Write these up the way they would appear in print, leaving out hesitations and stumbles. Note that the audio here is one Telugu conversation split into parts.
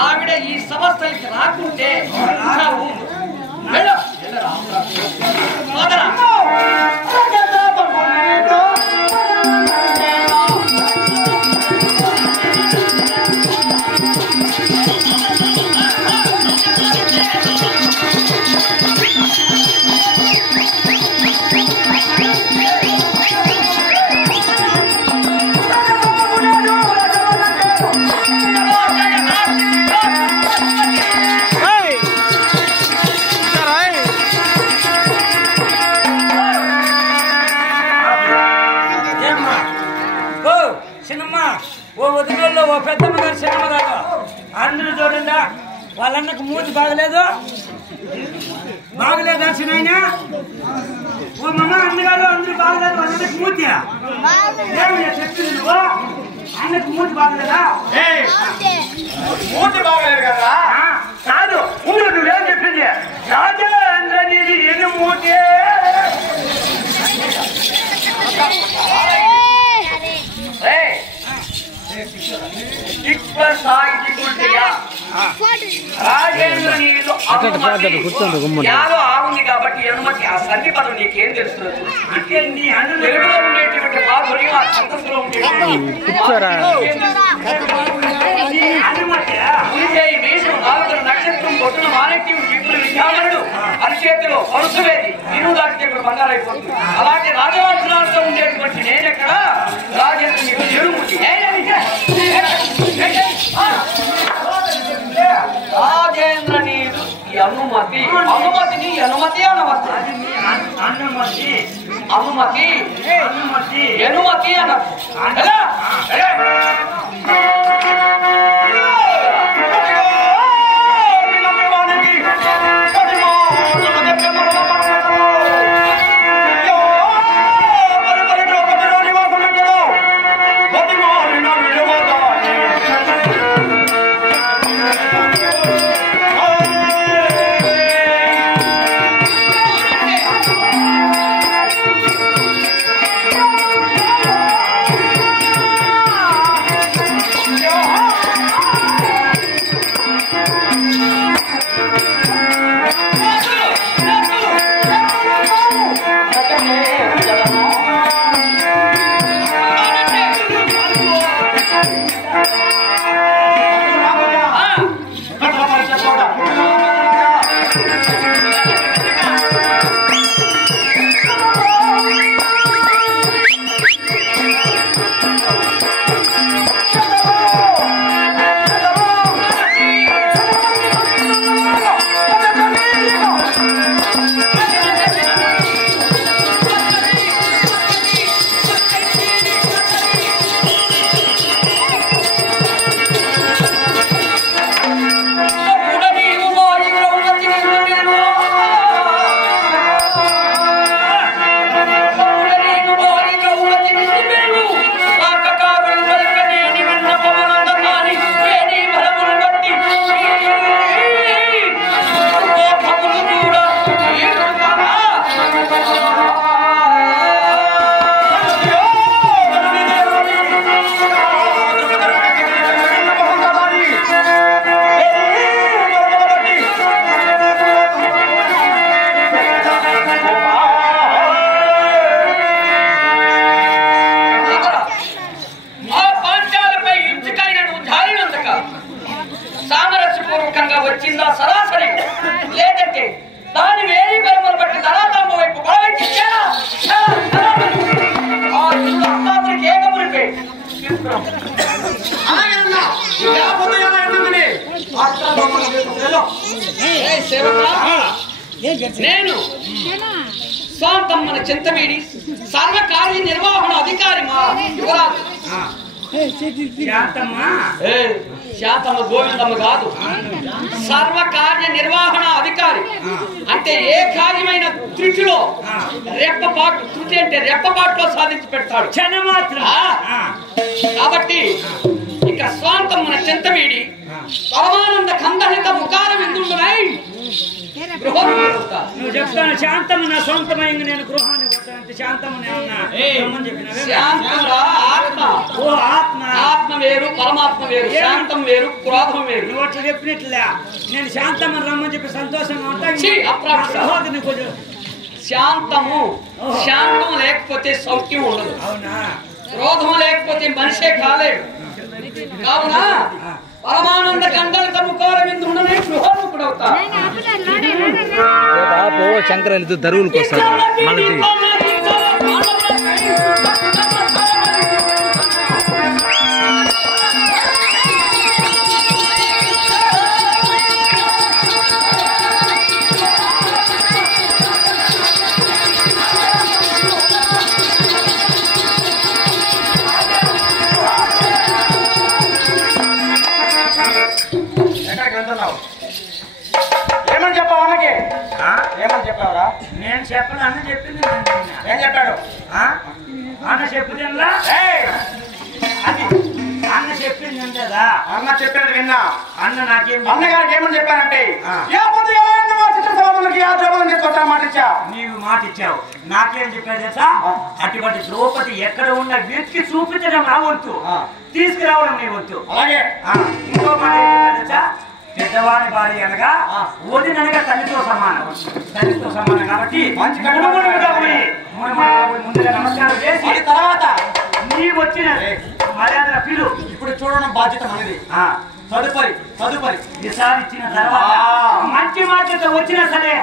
ఆవిడ ఈ సమస్యలకి రాకుంటే అందరూ చూడండి వాళ్ళన్నకు మూతి బాగలేదు దర్శన ఆయన ఓ మమ్మ అన్నగారు అందరూ బాగలేదు వాళ్ళన్నకు మూతి చెప్తుంది నువ్వు అన్నకు మూతి బాగలేదా మూతి బాగలేదు కదా కాదు నువ్వేం చెప్పింది నీది ఎన్ని మూతి ఆగుంది కాబట్టి అనుమతి ఆ సన్ని పదం నీకేం తెలుస్తుంది ఉండేటువంటి మాధుర్యం ఆ సంతలో నాలుగు నక్షత్రం పొద్దున మానక్యం ఇప్పుడు విద్యావరుడు అరిచేతిలో పరుసువేది నేను దాటితే ఇప్పుడు బంగారైపోతుంది అలాగే రాజవంశనాలతో ఉండేటువంటి నేనెక్కడ రాజేంద్ర నీకు చెడుముటి రాజేంద్ర నీదు అనుమతి అనుమతిని అనుమతి అనవచ్చు అనుమతి అనుమతి అనవచ్చు వచ్చిందా సరాసరి లేదంటే దాని వేరే బలములు బట్టి ధనాదాంబ వైపు ఏకమునిపే నేను స్వాంతమ్మన చింతమీడి సర్వకార్య నిర్వహణ అధికారి మా యువరాజు శాతమ్మ గోవిందమ్మ కాదు సర్వకార్య నిర్వహణ అధికారి అంటే ఏ కార్యమైన త్రుటిలో రెప్పపాటు త్రుటి అంటే రెప్పపాటులో సాధించి పెడతాడు కాబట్టి ఇక్కడ స్వాంతమ్మన చింతమీడి పరమానంద కందహిత ముఖార విందుండునై నువ్వు చెప్తాను శాంతమ్మ నా సొంతమైంది నేను గృహాన్ని శాంతంరా ఆత్మ. ఆత్మ వేరు, పరమాత్మ వేరు. శాంతం వేరు, క్రోధం వేరు. నువ్వు అట్లా చెప్పినట్లే నేను శాంతమని రమ్మని చెప్పి సంతోషంగా ఉంటాను. శాంతము, శాంతం లేకపోతే సౌఖ్యం ఉండదు. అవునా? క్రోధం లేకపోతే మనిషే కాలేడు. కావున పరమానంద కండలతో ముఖారవిందుండనే గృహముఖుడవుతా. బాపు శంకరాలు దరువులకు వస్తారు మళ్ళీ ఏమని చెప్పావు అన్నకి? ఏమని చెప్పావురా? నేను చెప్పను అన్న చెప్పింది. ఏం చెప్పాడు? అన్న చెప్పింది అది అన్న చెప్పింది అంతేదా? అన్న చెప్పినది విన్నా. అన్న నాకేం అన్నగారికి ఏమని చెప్పానంటే మాట ఇచ్చా. నీవు మాట ఇచ్చావు. నాకేం చెప్పాడు తెలుసా? అటువంటి ద్రౌపది ఎక్కడ ఉన్న వ్యక్తి చూపించడం నా వంతు, తీసుకురావడం నీ వంతు. అలాగే ఇంకో మాట ఏం చెప్పాడు తెలుసా? పెద్దవాడి భార్య అనగా వదిననగా తల్లితో సమానం. తల్లితో సమానం కాబట్టి ముందుగా నమస్కారం చేసి తర్వాత నీ వచ్చిన మర్యాద పిలు. ఇప్పుడు చూడడం బాధ్యత మనది. తదుపరి ఈసారి ఇచ్చిన తర్వాత మంచి మార్గంతో వచ్చినా సరే,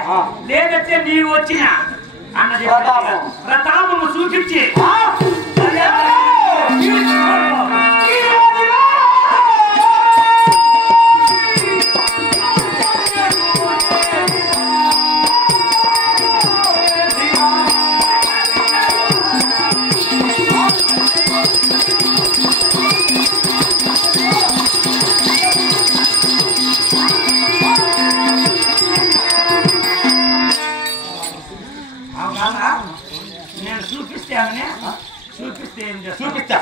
లేదంటే నీవు వచ్చిన అన్నది ప్రతాపము చూపించి నేను చూపిస్తే ఏం చేస్తా? చూపిస్తా.